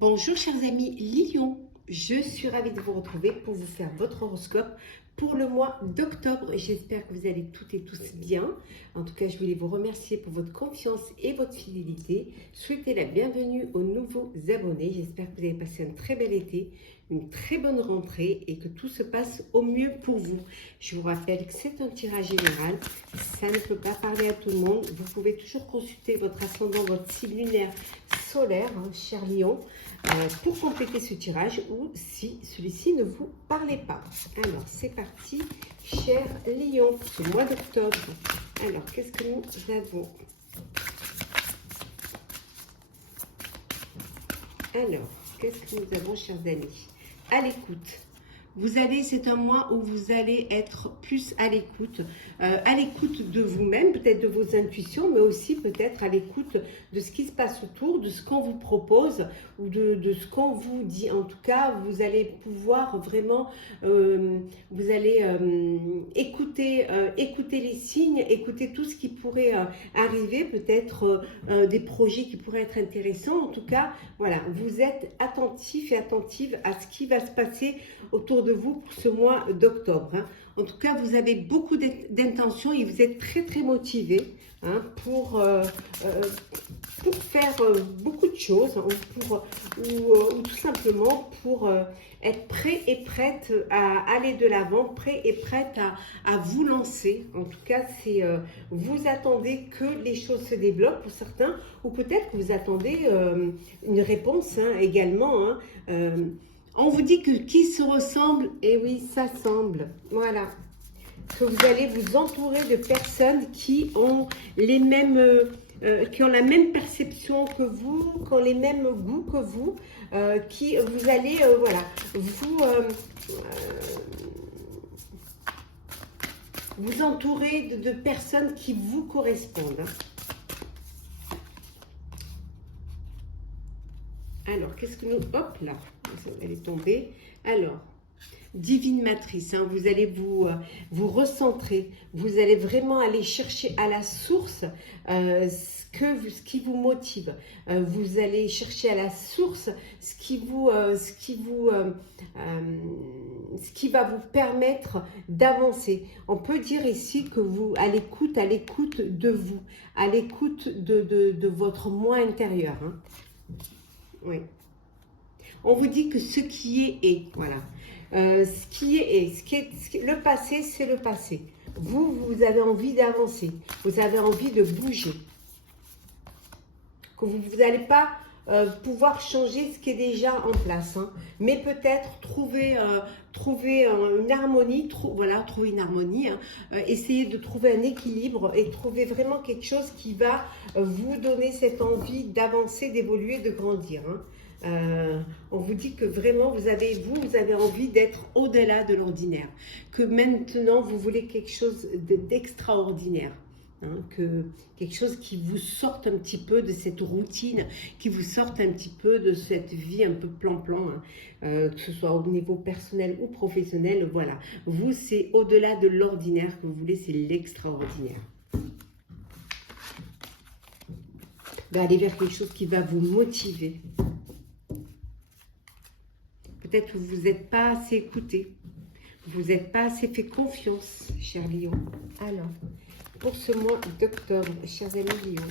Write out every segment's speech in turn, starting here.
Bonjour chers amis Lion, je suis ravie de vous retrouver pour vous faire votre horoscope pour le mois d'octobre. J'espère que vous allez toutes et tous bien. En tout cas, je voulais vous remercier pour votre confiance et votre fidélité. Souhaitez la bienvenue aux nouveaux abonnés. J'espère que vous avez passé un très bel été, une très bonne rentrée et que tout se passe au mieux pour vous. Je vous rappelle que c'est un tirage général. Ça ne peut pas parler à tout le monde. Vous pouvez toujours consulter votre ascendant, votre signe lunaire solaire, cher Lion, pour compléter ce tirage ou si celui-ci ne vous parlait pas. Alors, c'est parti, cher Lion, pour ce mois d'octobre. Alors, qu'est-ce que nous avons? Alors, qu'est-ce que nous avons, chers amis? À l'écoute. C'est un mois où vous allez être plus à l'écoute de vous-même, peut-être de vos intuitions, mais aussi peut-être à l'écoute de ce qui se passe autour, de ce qu'on vous propose ou de ce qu'on vous dit. En tout cas, vous allez pouvoir vraiment, vous allez écouter les signes, écouter tout ce qui pourrait arriver, peut-être des projets qui pourraient être intéressants. En tout cas, voilà, vous êtes attentif et attentive à ce qui va se passer autour de vous pour ce mois d'octobre. En tout cas, vous avez beaucoup d'intentions et vous êtes très très motivé pour faire beaucoup de choses ou tout simplement pour être prêt et prête à aller de l'avant, prêt et prête à vous lancer. En tout cas, vous attendez que les choses se débloquent pour certains, ou peut-être que vous attendez une réponse également. On vous dit que qui se ressemble, et oui, ça semble. Voilà. Que vous allez vous entourer de personnes qui ont les mêmes, qui ont la même perception que vous, qui ont les mêmes goûts que vous, qui vous allez, voilà, vous entourer de personnes qui vous correspondent. Alors, qu'est-ce que nous... Hop là, elle est tombée. Alors, divine matrice, vous allez vous recentrer. Vous allez vraiment aller chercher à la source ce qui vous motive. Vous allez chercher à la source ce qui va vous permettre d'avancer. On peut dire ici que vous, à l'écoute de vous, à l'écoute de votre moi intérieur. Oui. On vous dit que ce qui est, voilà. Ce qui est, le passé, c'est le passé. Vous avez envie d'avancer. Vous avez envie de bouger. Que vous n'allez pas pouvoir changer ce qui est déjà en place. Mais peut-être trouver une harmonie. Trouver une harmonie. Essayer de trouver un équilibre et trouver vraiment quelque chose qui va vous donner cette envie d'avancer, d'évoluer, de grandir. On vous dit que vraiment vous avez envie d'être au-delà de l'ordinaire, que maintenant vous voulez quelque chose d'extraordinaire, quelque chose qui vous sorte un petit peu de cette routine, qui vous sorte un petit peu de cette vie un peu plan-plan, que ce soit au niveau personnel ou professionnel. Voilà, vous c'est au-delà de l'ordinaire que vous voulez, c'est l'extraordinaire. D'aller vers quelque chose qui va vous motiver. Peut-être que vous n'êtes pas assez écouté, vous n'êtes pas assez fait confiance, cher Lion. Alors, pour ce mois d'octobre, chers amis Lion,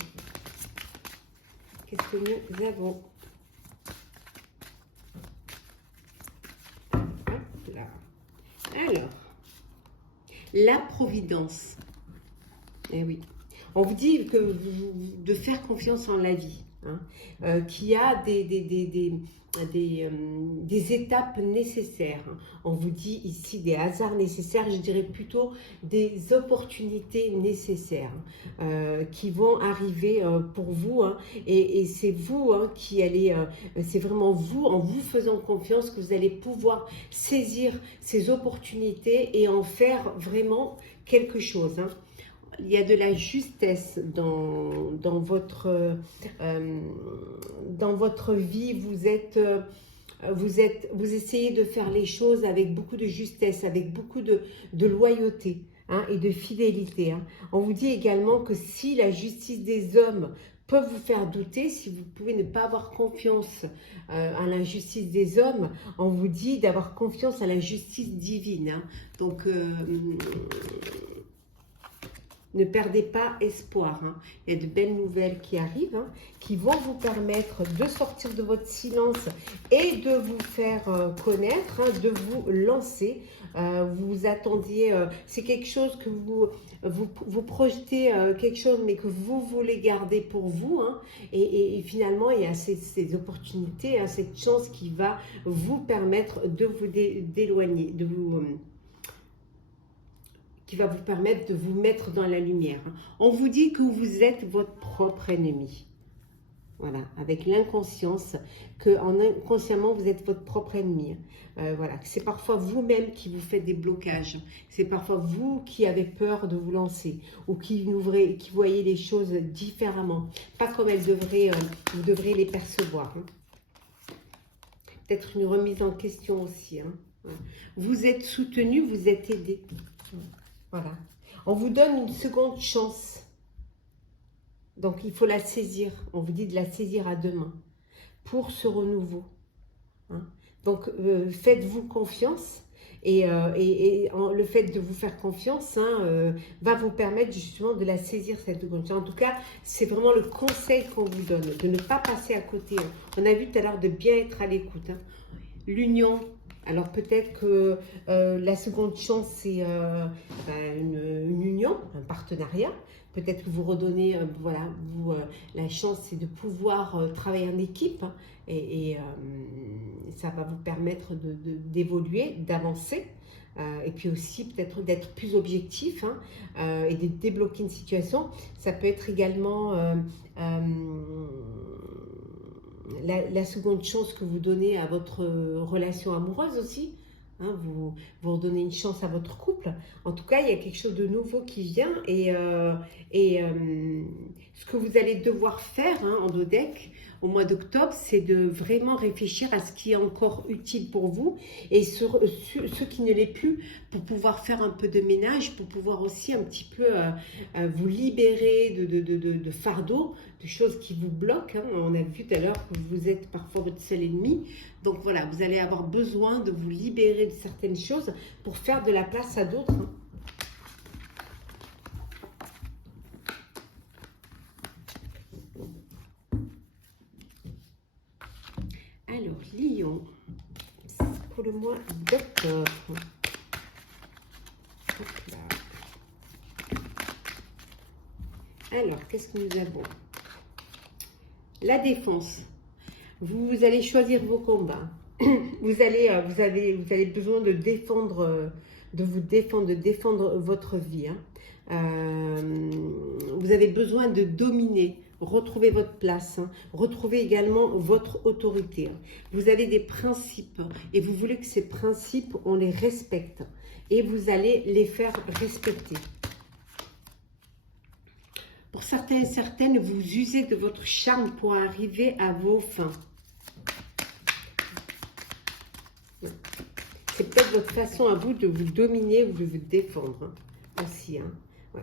qu'est-ce que nous avons? Hop là. Alors, la providence. Eh oui, on vous dit que de faire confiance en la vie, qu'il y a des étapes nécessaires. On vous dit ici des hasards nécessaires, je dirais plutôt des opportunités nécessaires qui vont arriver pour vous. Et c'est vous qui allez, c'est vraiment vous, en vous faisant confiance, que vous allez pouvoir saisir ces opportunités et en faire vraiment quelque chose. Il y a de la justesse dans votre vie. Vous essayez de faire les choses avec beaucoup de justesse, avec beaucoup de loyauté et de fidélité. On vous dit également que si la justice des hommes peuvent vous faire douter, si vous pouvez ne pas avoir confiance à l'injustice des hommes, on vous dit d'avoir confiance à la justice divine. Hein. Donc, ne perdez pas espoir. Hein. Il y a de belles nouvelles qui arrivent, hein, qui vont vous permettre de sortir de votre silence et de vous faire connaître, hein, de vous lancer. Vous attendiez, c'est quelque chose que vous projetez quelque chose, mais que vous voulez garder pour vous. Hein, et finalement, il y a ces opportunités, hein, cette chance qui va vous permettre de vous d'éloigner, de vous... qui va vous permettre de vous mettre dans la lumière. On vous dit que vous êtes votre propre ennemi. Voilà, avec l'inconscience, que inconsciemment vous êtes votre propre ennemi. Voilà, c'est parfois vous-même qui vous faites des blocages. C'est parfois vous qui avez peur de vous lancer ou qui voyez les choses différemment, pas comme elles devraient, vous devrez les percevoir. Hein. Peut-être une remise en question aussi. Hein. Vous êtes soutenu, vous êtes aidé. Voilà. On vous donne une seconde chance. Donc, il faut la saisir. On vous dit de la saisir à deux mains pour ce renouveau. Hein. Donc, faites-vous confiance. Et le fait de vous faire confiance va vous permettre justement de la saisir, cette seconde chance. En tout cas, c'est vraiment le conseil qu'on vous donne, de ne pas passer à côté. Hein. On a vu tout à l'heure de bien être à l'écoute. Hein. L'union. Alors peut-être que la seconde chance, c'est une union, un partenariat. Peut-être que vous redonnez, voilà, la chance, c'est de pouvoir travailler en équipe. Hein, et ça va vous permettre d'évoluer, d'avancer. Et puis aussi peut-être d'être plus objectif, hein, et de débloquer une situation. Ça peut être également... la seconde chance que vous donnez à votre relation amoureuse aussi, hein, vous redonnez une chance à votre couple. En tout cas, il y a quelque chose de nouveau qui vient et ce que vous allez devoir faire, hein, en Dodec au mois d'octobre, c'est de vraiment réfléchir à ce qui est encore utile pour vous et sur ce qui ne l'est plus, pour pouvoir faire un peu de ménage, pour pouvoir aussi un petit peu vous libérer de fardeaux, de choses qui vous bloquent. Hein. On a vu tout à l'heure que vous êtes parfois votre seul ennemi. Donc voilà, vous allez avoir besoin de vous libérer de certaines choses pour faire de la place à d'autres. Hein. Alors, Lion, pour le mois d'octobre. Alors, qu'est-ce que nous avons? La défense. Vous allez choisir vos combats. Vous avez besoin de défendre, de défendre votre vie. Hein. Vous avez besoin de dominer. Retrouvez votre place, hein. Retrouvez également votre autorité. Hein. Vous avez des principes et vous voulez que ces principes, on les respecte et vous allez les faire respecter. Pour certains et certaines, vous usez de votre charme pour arriver à vos fins. C'est peut-être votre façon à vous de vous dominer ou de vous défendre, hein, aussi, hein.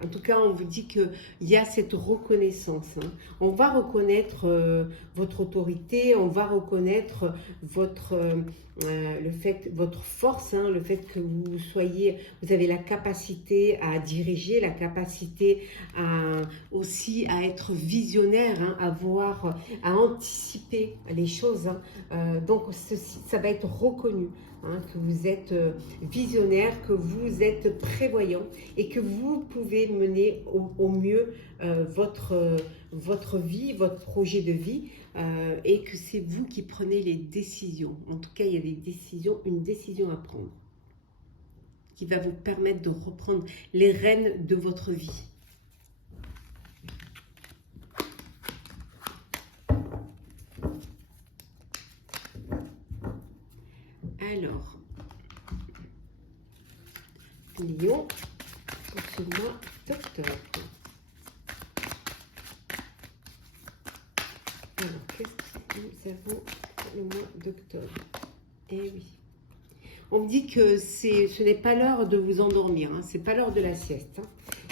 En tout cas, on vous dit qu'il y a cette reconnaissance. Hein. On va reconnaître votre autorité, on va reconnaître votre force, hein, le fait que vous avez la capacité à diriger, la capacité aussi à être visionnaire, hein, à anticiper les choses. Hein. Donc, ça va être reconnu. Hein, que vous êtes visionnaire, que vous êtes prévoyant et que vous pouvez mener au mieux votre vie, votre projet de vie et que c'est vous qui prenez les décisions. En tout cas, il y a une décision à prendre qui va vous permettre de reprendre les rênes de votre vie. Alors, Lion, pour ce mois d'octobre. Alors, qu'est-ce que nous avons pour le mois d'octobre? Eh oui. On me dit que ce n'est pas l'heure de vous endormir, hein, c'est pas l'heure de la sieste. Hein.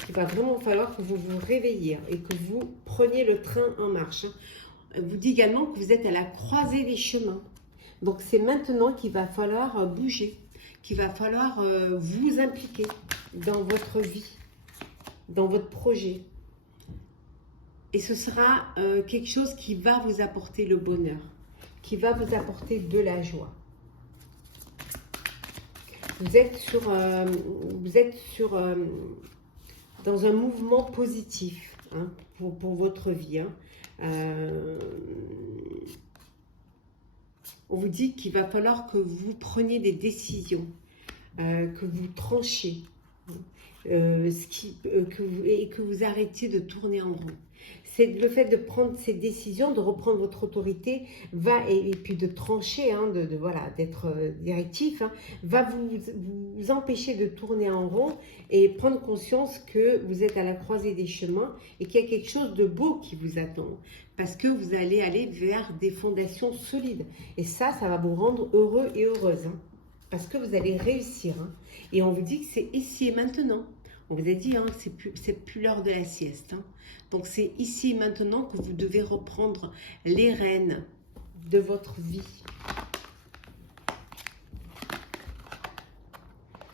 Il va vraiment falloir que vous vous réveilliez et que vous preniez le train en marche. Vous dit également que vous êtes à la croisée des chemins. Donc, c'est maintenant qu'il va falloir bouger, qu'il va falloir vous impliquer dans votre vie, dans votre projet. Et ce sera quelque chose qui va vous apporter le bonheur, qui va vous apporter de la joie. Vous êtes dans un mouvement positif hein, pour votre vie. Hein. On vous dit qu'il va falloir que vous preniez des décisions, que vous tranchiez, et que vous arrêtiez de tourner en rond. C'est le fait de prendre ces décisions, de reprendre votre autorité, et puis de trancher, hein, voilà, d'être directif, hein, va vous empêcher de tourner en rond et prendre conscience que vous êtes à la croisée des chemins et qu'il y a quelque chose de beau qui vous attend. Parce que vous allez aller vers des fondations solides. Et ça va vous rendre heureux et heureuse. Hein, parce que vous allez réussir. Hein. Et on vous dit que c'est ici et maintenant. On vous a dit hein, que c'est plus l'heure de la sieste. Hein. Donc c'est ici et maintenant que vous devez reprendre les rênes de votre vie.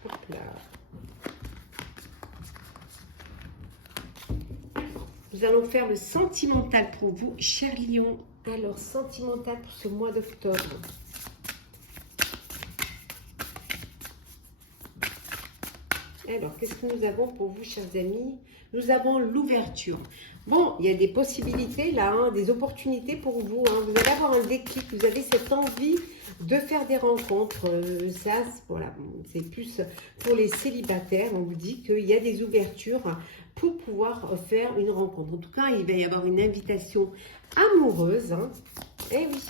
Hop là. Nous allons faire le sentimental pour vous, cher Lion. Alors, sentimental pour ce mois d'octobre. Alors, qu'est-ce que nous avons pour vous, chers amis? Nous avons l'ouverture. Bon, il y a des possibilités là, hein, des opportunités pour vous. Hein. Vous allez avoir un déclic, vous avez cette envie de faire des rencontres. Ça, voilà, c'est plus pour les célibataires. On vous dit qu'il y a des ouvertures pour pouvoir faire une rencontre. En tout cas, il va y avoir une invitation amoureuse. Hein. Eh oui,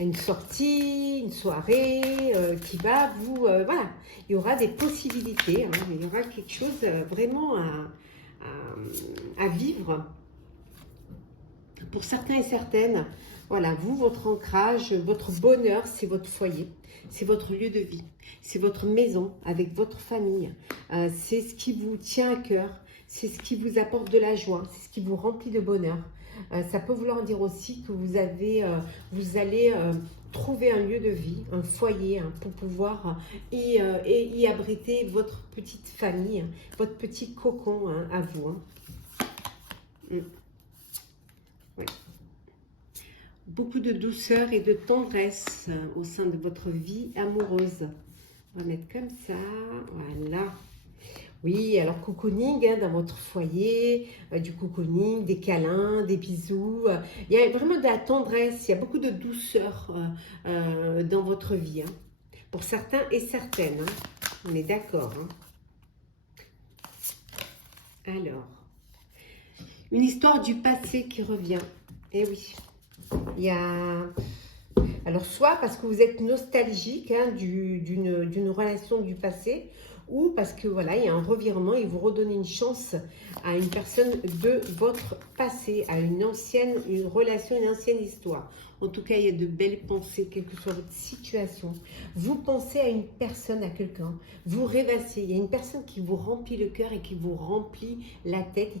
une sortie, une soirée qui va vous... voilà, il y aura des possibilités. Hein. Il y aura quelque chose vraiment à vivre. Pour certains et certaines, voilà, vous, votre ancrage, votre bonheur, c'est votre foyer. C'est votre lieu de vie. C'est votre maison avec votre famille. C'est ce qui vous tient à cœur. C'est ce qui vous apporte de la joie. C'est ce qui vous remplit de bonheur. Ça peut vouloir dire aussi que vous allez trouver un lieu de vie, un foyer hein, pour pouvoir y abriter votre petite famille, votre petit cocon hein, à vous. Hein. Ouais. Beaucoup de douceur et de tendresse au sein de votre vie amoureuse. On va mettre comme ça, voilà. Oui, alors cocooning hein, dans votre foyer, du cocooning, des câlins, des bisous. Il y a vraiment de la tendresse, il y a beaucoup de douceur dans votre vie. Hein. Pour certains et certaines, hein. On est d'accord. Hein. Alors, une histoire du passé qui revient. Eh oui, il y a... Alors, soit parce que vous êtes nostalgique hein, d'une relation du passé, ou parce que voilà, il y a un revirement et vous redonnez une chance à une personne de votre passé, à une relation, une ancienne histoire. En tout cas, il y a de belles pensées, quelle que soit votre situation. Vous pensez à une personne, à quelqu'un, vous rêvassez. Il y a une personne qui vous remplit le cœur et qui vous remplit la tête et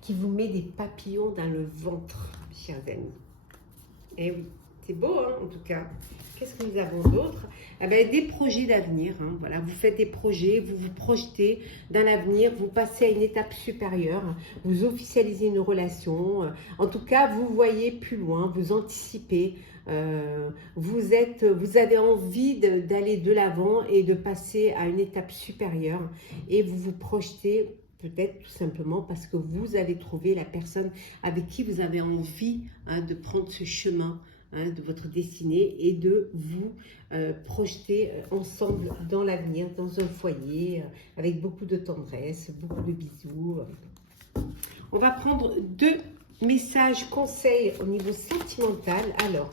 qui vous met des papillons dans le ventre, chers amis. Eh oui. C'est beau, hein, en tout cas. Qu'est-ce que nous avons d'autre? Eh bien, des projets d'avenir. Hein, voilà, vous faites des projets, vous vous projetez dans l'avenir, vous passez à une étape supérieure, vous officialisez une relation. En tout cas, vous voyez plus loin, vous anticipez. Vous avez envie d'aller de l'avant et de passer à une étape supérieure. Et vous vous projetez peut-être tout simplement parce que vous avez trouvé la personne avec qui vous avez envie hein, de prendre ce chemin. Hein, de votre destinée et de vous projeter ensemble dans l'avenir, dans un foyer, avec beaucoup de tendresse, beaucoup de bisous. On va prendre 2 messages conseils au niveau sentimental. Alors,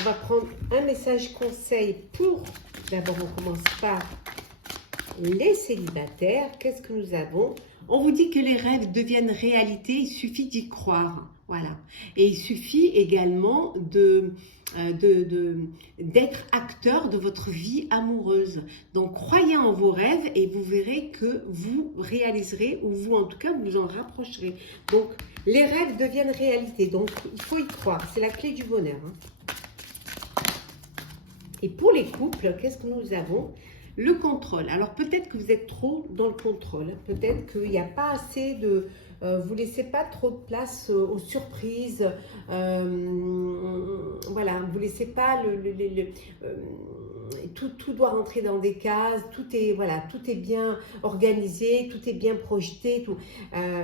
on va prendre un message conseil pour, d'abord on commence par les célibataires. Qu'est-ce que nous avons? On vous dit que les rêves deviennent réalité, il suffit d'y croire. Voilà. Et il suffit également d'être acteur de votre vie amoureuse. Donc croyez en vos rêves et vous verrez que vous réaliserez, ou vous en tout cas vous en rapprocherez. Donc les rêves deviennent réalité, donc il faut y croire, c'est la clé du bonheur. Et pour les couples, qu'est-ce que nous avons? Le contrôle. Alors peut-être que vous êtes trop dans le contrôle, peut-être qu'il n'y a pas assez de... vous ne laissez pas trop de place aux surprises, voilà, vous ne laissez pas tout doit rentrer dans des cases, tout est, voilà, tout est bien organisé, tout est bien projeté, tout.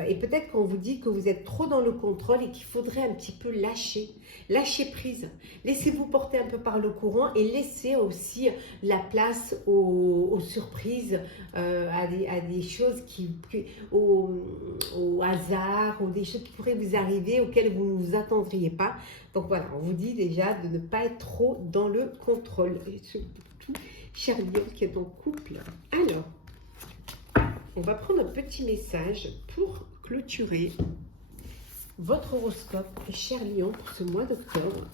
Et peut-être qu'on vous dit que vous êtes trop dans le contrôle et qu'il faudrait un petit peu lâcher prise. Laissez-vous porter un peu par le courant et laissez aussi la place aux surprises, à des choses au hasard, ou des choses qui pourraient vous arriver auxquelles vous ne vous attendriez pas. Donc voilà, on vous dit déjà de ne pas être trop dans le contrôle. Et surtout, cher lion qui est en couple. Alors, on va prendre un petit message pour clôturer votre horoscope, cher lion, pour ce mois d'octobre.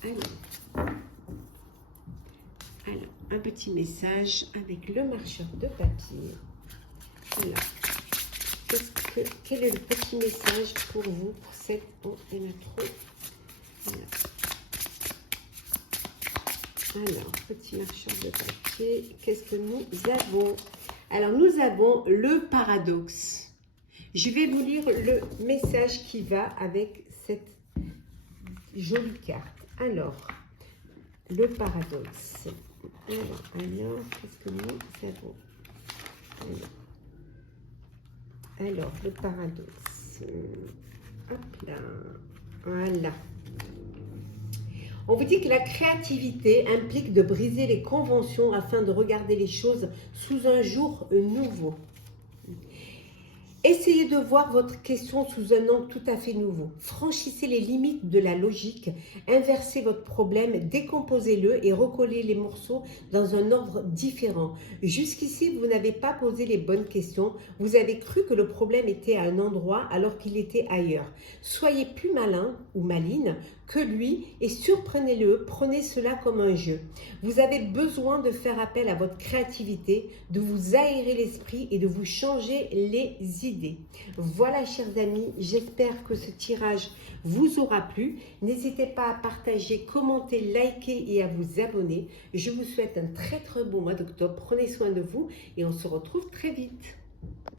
Alors, un petit message avec le marcheur de papier. Alors, quel est le petit message pour vous pour cette... Oh, il y en a trop. Alors, petit marcheur de papier, qu'est-ce que nous avons? Alors, nous avons le paradoxe. Je vais vous lire le message qui va avec cette jolie carte. Alors, le paradoxe. Alors, qu'est-ce que nous avons? Alors, le paradoxe. Hop là. Voilà. On vous dit que la créativité implique de briser les conventions afin de regarder les choses sous un jour nouveau. Essayez de voir votre question sous un angle tout à fait nouveau. Franchissez les limites de la logique, inversez votre problème, décomposez-le et recollez les morceaux dans un ordre différent. Jusqu'ici, vous n'avez pas posé les bonnes questions. Vous avez cru que le problème était à un endroit alors qu'il était ailleurs. Soyez plus malin ou maline que lui et surprenez-le, prenez cela comme un jeu. Vous avez besoin de faire appel à votre créativité, de vous aérer l'esprit et de vous changer les idées. Voilà, chers amis, j'espère que ce tirage vous aura plu. N'hésitez pas à partager, commenter, liker et à vous abonner. Je vous souhaite un très très bon mois d'octobre. Prenez soin de vous et on se retrouve très vite.